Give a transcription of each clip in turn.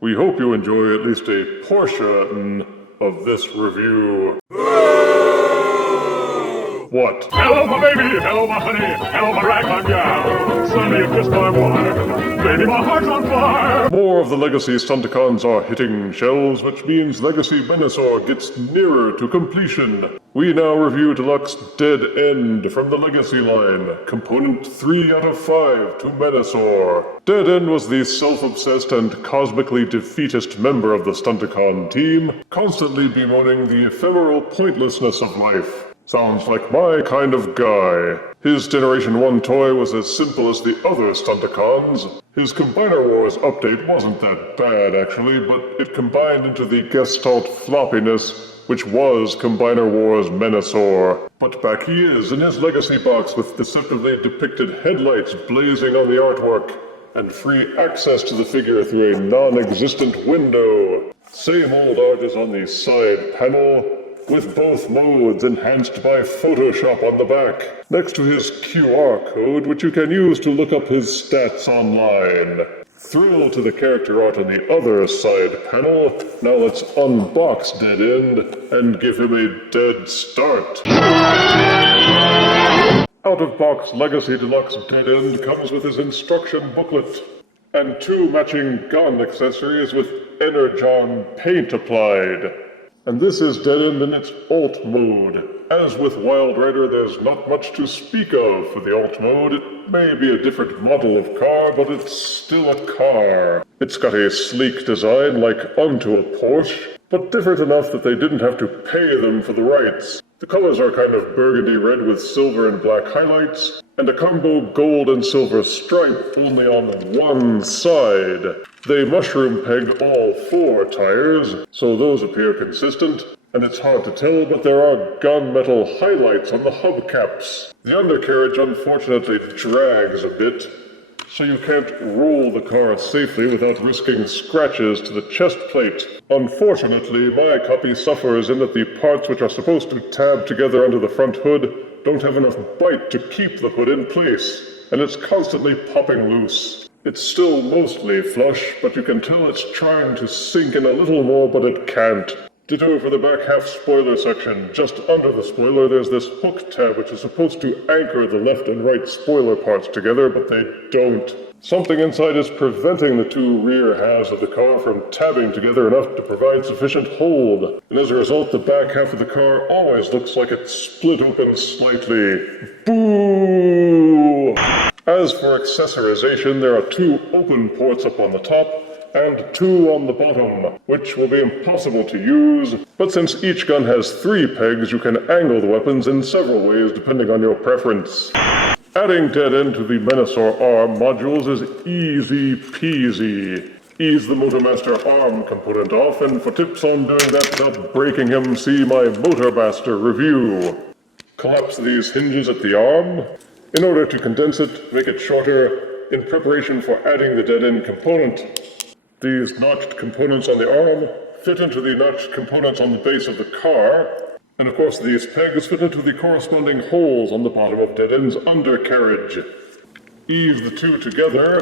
We hope you enjoy at least a portion of this review. What? Hello, my baby! Hello, my honey! Hello, my ragtime gal! Suddenly you kissed my wife! Baby, my heart's on fire! More of the Legacy Stunticons are hitting shelves, which means Legacy Menasor gets nearer to completion. We now review Deluxe Dead End from the Legacy line, component 3 out of 5 to Menasor. Dead End was the self-obsessed and cosmically defeatist member of the Stunticon team, constantly bemoaning the ephemeral pointlessness of life. Sounds like my kind of guy. His Generation 1 toy was as simple as the other Stunticons. His Combiner Wars update wasn't that bad, actually, but it combined into the Gestalt floppiness, which was Combiner Wars Menasor. But back he is in his legacy box with deceptively depicted headlights blazing on the artwork, and free access to the figure through a non-existent window. Same old art is on the side panel, with both modes enhanced by Photoshop on the back, next to his QR code, which you can use to look up his stats online. Thrill to the character art on the other side panel. Now let's unbox Dead End and give him a dead start. Out-of-box Legacy Deluxe Dead End comes with his instruction booklet and 2 matching gun accessories with Energon paint applied. And this is Dead End in its alt mode. As with Wild Rider, there's not much to speak of for the alt mode. It may be a different model of car, but it's still a car. It's got a sleek design like unto a Porsche, but different enough that they didn't have to pay them for the rights. The colors are kind of burgundy red with silver and black highlights, and a combo gold and silver stripe only on one side. They mushroom peg all 4 tires, so those appear consistent, and it's hard to tell, but there are gunmetal highlights on the hubcaps. The undercarriage unfortunately drags a bit, so you can't roll the car safely without risking scratches to the chest plate. Unfortunately, my copy suffers in that the parts which are supposed to tab together under the front hood don't have enough bite to keep the hood in place, and it's constantly popping loose. It's still mostly flush, but you can tell it's trying to sink in a little more, but it can't. Ditto for the back half spoiler section. Just under the spoiler there's this hook tab which is supposed to anchor the left and right spoiler parts together, but they don't. Something inside is preventing the 2 rear halves of the car from tabbing together enough to provide sufficient hold. And as a result, the back half of the car always looks like it's split open slightly. Boo! As for accessorization, there are 2 open ports up on the top, and 2 on the bottom, which will be impossible to use, but since each gun has 3 pegs, you can angle the weapons in several ways depending on your preference. Adding Dead End to the Menasor arm modules is easy peasy. Ease the Motormaster arm component off, and for tips on doing that without breaking him, see my Motormaster review. Collapse these hinges at the arm. In order to condense it, make it shorter, in preparation for adding the Dead End component. These notched components on the arm fit into the notched components on the base of the car, and of course these pegs fit into the corresponding holes on the bottom of Dead End's undercarriage. Ease the 2 together,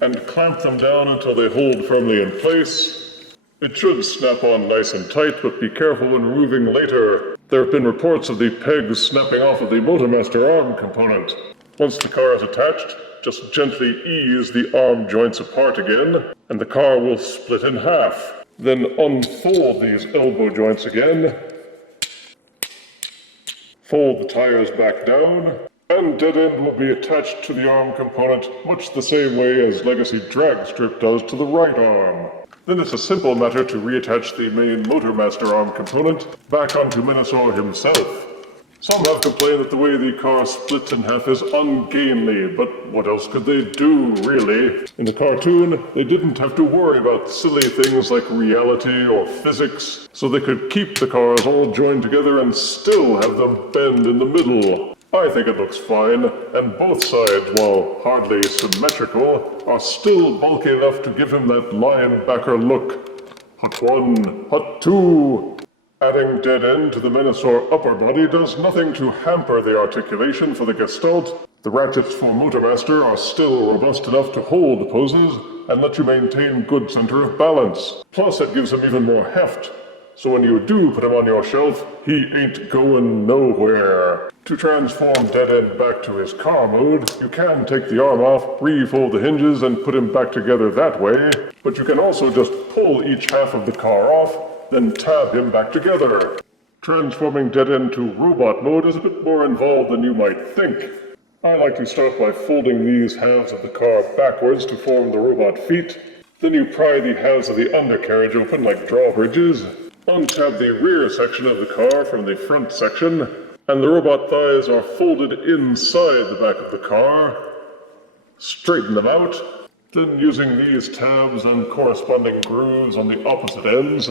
and clamp them down until they hold firmly in place. It should snap on nice and tight, but be careful when removing later. There have been reports of the pegs snapping off of the Motormaster arm component. Once the car is attached, just gently ease the arm joints apart again, and the car will split in half. Then unfold these elbow joints again, fold the tires back down, and Dead End will be attached to the arm component much the same way as Legacy Drag Strip does to the right arm. Then it's a simple matter to reattach the main Motormaster arm component back onto Menasor himself. Some have complained that the way the car splits in half is ungainly, but what else could they do, really? In the cartoon, they didn't have to worry about silly things like reality or physics, so they could keep the cars all joined together and still have them bend in the middle. I think it looks fine, and both sides, while hardly symmetrical, are still bulky enough to give him that linebacker look. Hut 1, Hut 2. Adding Dead End to the Menasor upper body does nothing to hamper the articulation for the Gestalt. The ratchets for Motormaster are still robust enough to hold poses, and let you maintain good center of balance. Plus, it gives him even more heft. So when you do put him on your shelf, he ain't going nowhere. To transform Dead End back to his car mode, you can take the arm off, refold the hinges, and put him back together that way, but you can also just pull each half of the car off, then tab him back together. Transforming Dead End to robot mode is a bit more involved than you might think. I like to start by folding these halves of the car backwards to form the robot feet. Then you pry the halves of the undercarriage open like drawbridges, untab the rear section of the car from the front section, and the robot thighs are folded inside the back of the car. Straighten them out, then using these tabs and corresponding grooves on the opposite ends,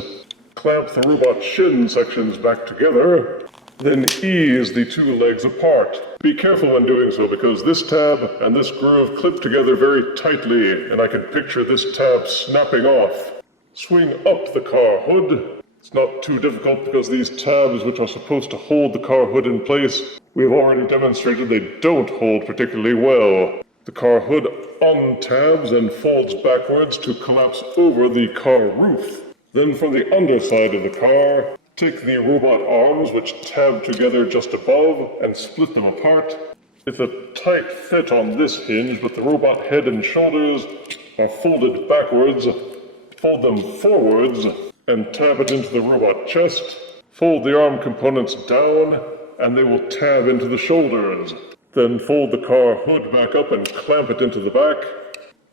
clamp the robot shin sections back together, then ease the two legs apart. Be careful when doing so because this tab and this groove clip together very tightly, and I can picture this tab snapping off. Swing up the car hood. It's not too difficult because these tabs, which are supposed to hold the car hood in place, we've already demonstrated they don't hold particularly well. The car hood untabs and folds backwards to collapse over the car roof. Then from the underside of the car, take the robot arms which tab together just above and split them apart. It's a tight fit on this hinge, but the robot head and shoulders are folded backwards. Fold them forwards and tab it into the robot chest. Fold the arm components down and they will tab into the shoulders. Then fold the car hood back up and clamp it into the back.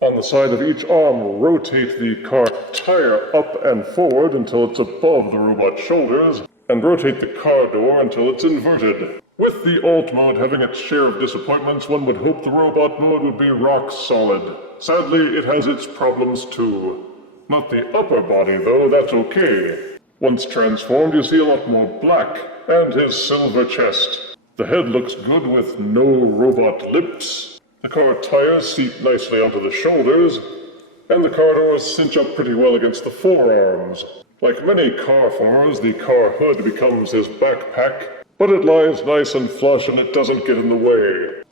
On the side of each arm, rotate the car tire up and forward until it's above the robot's shoulders, and rotate the car door until it's inverted. With the alt mode having its share of disappointments, one would hope the robot mode would be rock solid. Sadly, it has its problems too. Not the upper body though, that's okay. Once transformed, you see a lot more black, and his silver chest. The head looks good with no robot lips. The car tires seat nicely onto the shoulders, and the car doors cinch up pretty well against the forearms. Like many car forms, the car hood becomes his backpack, but it lies nice and flush and it doesn't get in the way.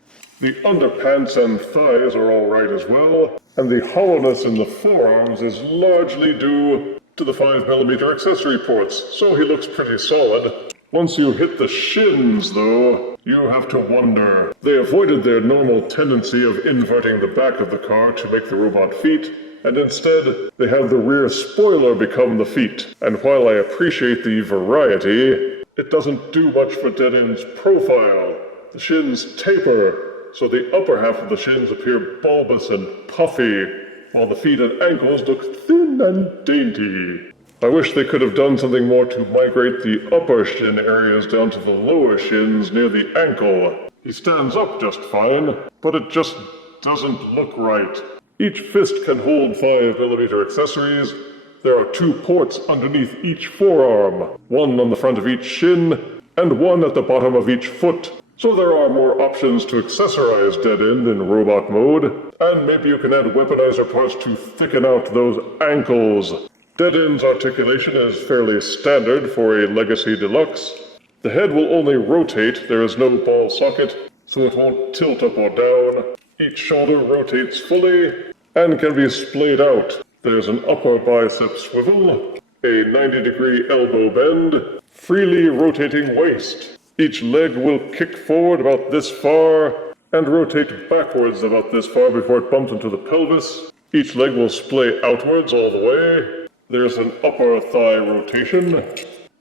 The underpants and thighs are alright as well, and the hollowness in the forearms is largely due to the 5mm accessory ports, so he looks pretty solid. Once you hit the shins, though, you have to wonder. They avoided their normal tendency of inverting the back of the car to make the robot feet, and instead, they have the rear spoiler become the feet. And while I appreciate the variety, it doesn't do much for Dead End's profile. The shins taper, so the upper half of the shins appear bulbous and puffy, while the feet and ankles look thin and dainty. I wish they could have done something more to migrate the upper shin areas down to the lower shins near the ankle. He stands up just fine, but it just doesn't look right. Each fist can hold 5mm accessories. There are 2 ports underneath each forearm, 1 on the front of each shin, and 1 at the bottom of each foot. So there are more options to accessorize Dead End in robot mode, and maybe you can add weaponizer parts to thicken out those ankles. Dead End's articulation is fairly standard for a Legacy Deluxe. The head will only rotate, there is no ball socket, so it won't tilt up or down. Each shoulder rotates fully and can be splayed out. There's an upper bicep swivel, a 90-degree elbow bend, freely rotating waist. Each leg will kick forward about this far and rotate backwards about this far before it bumps into the pelvis. Each leg will splay outwards all the way. There's an upper thigh rotation.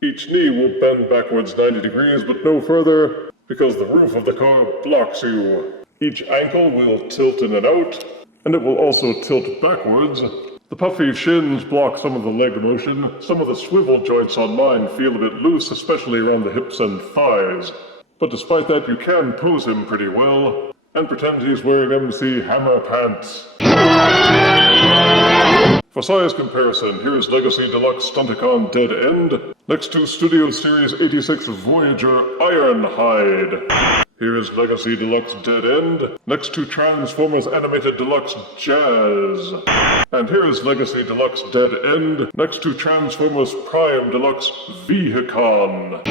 Each knee will bend backwards 90 degrees, but no further, because the roof of the car blocks you. Each ankle will tilt in and out, and it will also tilt backwards. The puffy shins block some of the leg motion. Some of the swivel joints on mine feel a bit loose, especially around the hips and thighs. But despite that, you can pose him pretty well, and pretend he's wearing MC Hammer pants. For size comparison, here's Legacy Deluxe Stunticon Dead End, next to Studio Series 86 Voyager Ironhide. Here is Legacy Deluxe Dead End, next to Transformers Animated Deluxe Jazz. And here is Legacy Deluxe Dead End, next to Transformers Prime Deluxe Vehicon.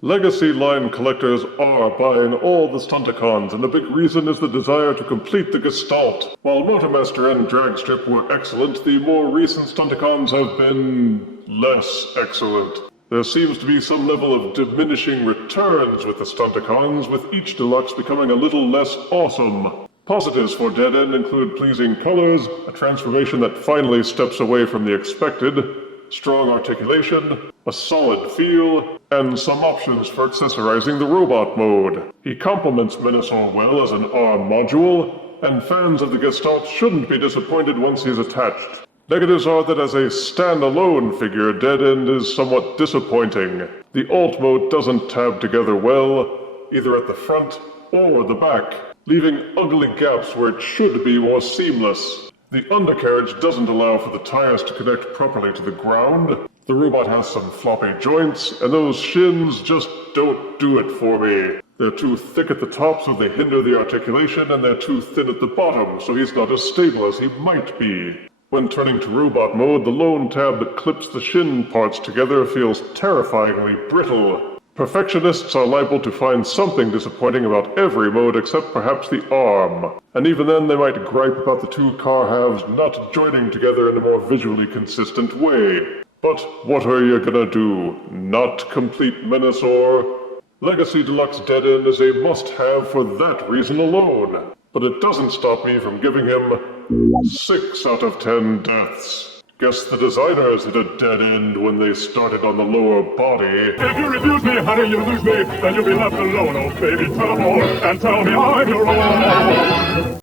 Legacy line collectors are buying all the Stunticons, and the big reason is the desire to complete the Gestalt. While Motormaster and Dragstrip were excellent, the more recent Stunticons have been less excellent. There seems to be some level of diminishing returns with the Stunticons, with each deluxe becoming a little less awesome. Positives for Dead End include pleasing colors, a transformation that finally steps away from the expected, strong articulation, a solid feel, and some options for accessorizing the robot mode. He complements Menasor well as an arm module, and fans of the Gestalt shouldn't be disappointed once he's attached. Negatives are that as a standalone figure, Dead End is somewhat disappointing. The alt mode doesn't tab together well, either at the front or the back, leaving ugly gaps where it should be more seamless. The undercarriage doesn't allow for the tires to connect properly to the ground. The robot has some floppy joints, and those shins just don't do it for me. They're too thick at the top, so they hinder the articulation, and they're too thin at the bottom, so he's not as stable as he might be. When turning to robot mode, the lone tab that clips the shin parts together feels terrifyingly brittle. Perfectionists are liable to find something disappointing about every mode except perhaps the arm. And even then they might gripe about the two car halves not joining together in a more visually consistent way. But what are you gonna do? Not complete Menasor? Legacy Deluxe Dead End is a must-have for that reason alone. But it doesn't stop me from giving him 6 out of 10 deaths. Guess the designers hit a dead end when they started on the lower body. If you refuse me, honey, you lose me. Then you'll be left alone, oh baby, trouble. And tell me I'm your own.